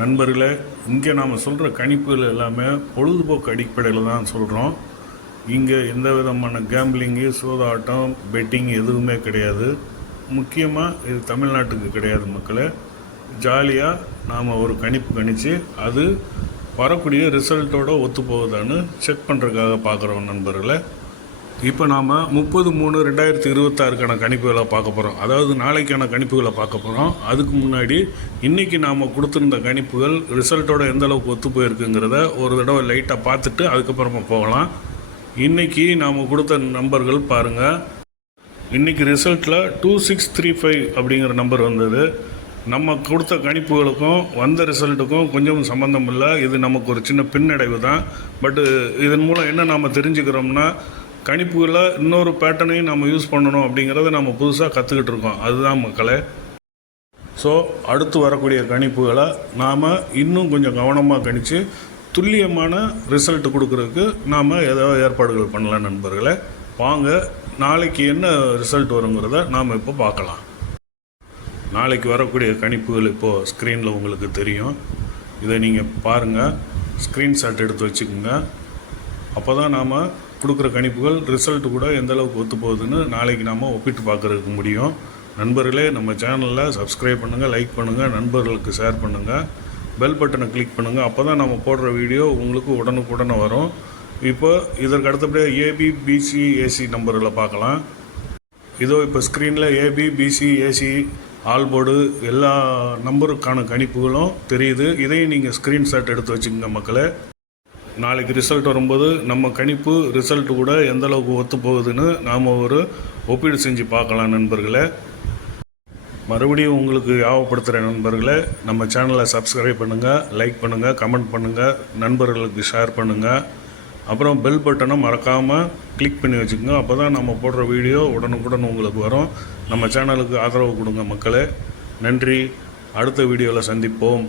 நண்பர்களே, இங்கே நாம் சொல்கிற கணிப்புகள் எல்லாமே பொழுதுபோக்கு அடிப்படையில் தான் சொல்கிறோம். இங்கே எந்த விதமான கேம்பிளிங்கு, சூதாட்டம், பெட்டிங் எதுவுமே கிடையாது. முக்கியமாக இது தமிழ்நாட்டுக்கு கிடையாது மக்களே. ஜாலியாக நாம் ஒரு கணிப்பு கணித்து அது வரக்கூடிய ரிசல்ட்டோடு ஒத்து போகுதான்னு செக் பண்ணுறதுக்காக பார்க்குறோம் நண்பர்களே. இப்போ நாம் 30/3/2026க்கான கணிப்புகளை பார்க்க போகிறோம். அதாவது நாளைக்கான கணிப்புகளை பார்க்க போகிறோம். அதுக்கு முன்னாடி இன்றைக்கி நாம் கொடுத்துருந்த கணிப்புகள் ரிசல்ட்டோட எந்த அளவுக்கு ஒத்து போயிருக்குங்கிறத ஒரு தடவை லைட்டாக பார்த்துட்டு அதுக்கப்புறமா போகலாம். இன்றைக்கி நாம் கொடுத்த நம்பர்கள் பாருங்கள். இன்றைக்கி ரிசல்ட்டில் 2635 அப்படிங்கிற நம்பர் வந்தது. நம்ம கொடுத்த கணிப்புகளுக்கும் வந்த ரிசல்ட்டுக்கும் கொஞ்சம் சம்மந்தம் இல்லை. இது நமக்கு ஒரு சின்ன பின்னடைவு தான். பட்டு இதன் மூலம் என்ன நாம் தெரிஞ்சுக்கிறோம்னா, கணிப்புகளில் இன்னொரு பேட்டர்னையும் நம்ம யூஸ் பண்ணணும் அப்படிங்கிறத நம்ம புதுசாக கற்றுக்கிட்டு இருக்கோம். அதுதான் மக்களே. ஸோ அடுத்து வரக்கூடிய கணிப்புகளை நாம் இன்னும் கொஞ்சம் கவனமாக கணித்து துல்லியமான ரிசல்ட் கொடுக்குறதுக்கு நாம் ஏதாவது ஏற்பாடுகள் பண்ணலாம் நண்பர்களே. வாங்க நாளைக்கு என்ன ரிசல்ட் வருங்கிறத நாம் இப்போ பார்க்கலாம். நாளைக்கு வரக்கூடிய கணிப்புகள் இப்போது ஸ்க்ரீனில் உங்களுக்கு தெரியும். இதை நீங்கள் பாருங்கள், ஸ்க்ரீன்ஷாட் எடுத்து வச்சுக்கோங்க. அப்போ தான் நாம் கொடுக்குற கணிப்புகள் ரிசல்ட்டு கூட எந்த அளவுக்கு ஒத்து போகுதுன்னு நாளைக்கு நாம் ஒப்பிட்டு பார்க்குறதுக்கு முடியும். நண்பர்களே, நம்ம சேனலில் சப்ஸ்கிரைப் பண்ணுங்கள், லைக் பண்ணுங்கள், நண்பர்களுக்கு ஷேர் பண்ணுங்கள், பெல் பட்டனை கிளிக் பண்ணுங்கள். அப்போ தான் நம்ம போடுற வீடியோ உங்களுக்கு உடனுக்குடனே வரும். இப்போ இதற்கு அடுத்தபடியாக ஏபி, பிசி, ஏசி நம்பர்களை பார்க்கலாம். இதோ இப்போ ஸ்க்ரீனில் ஏபி, பிசி, ஏசி, ஆல்போர்டு எல்லா நம்பருக்கான கணிப்புகளும் தெரியுது. இதையும் நீங்கள் ஸ்க்ரீன்ஷாட் எடுத்து வச்சுக்கோங்க மக்களே. நாளைக்கு ரிசல்ட் வரும்போது நம்ம கணிப்பு ரிசல்ட்டு கூட எந்தளவுக்கு ஒத்து போகுதுன்னு நாம் ஒரு ஒப்பீடு செஞ்சு பார்க்கலாம் நண்பர்களே. மறுபடியும் உங்களுக்கு ஞாபகப்படுத்துகிற நண்பர்களே, நம்ம சேனலை சப்ஸ்கிரைப் பண்ணுங்கள், லைக் பண்ணுங்கள், கமெண்ட் பண்ணுங்கள், நண்பர்களுக்கு ஷேர் பண்ணுங்கள். அப்புறம் பெல் பட்டனை மறக்காமல் கிளிக் பண்ணி வச்சுக்கோங்க. அப்போ தான் நம்ம போடுற வீடியோ உடனுக்குடன் உங்களுக்கு வரும். நம்ம சேனலுக்கு ஆதரவு கொடுங்க மக்களே. நன்றி. அடுத்த வீடியோவில் சந்திப்போம்.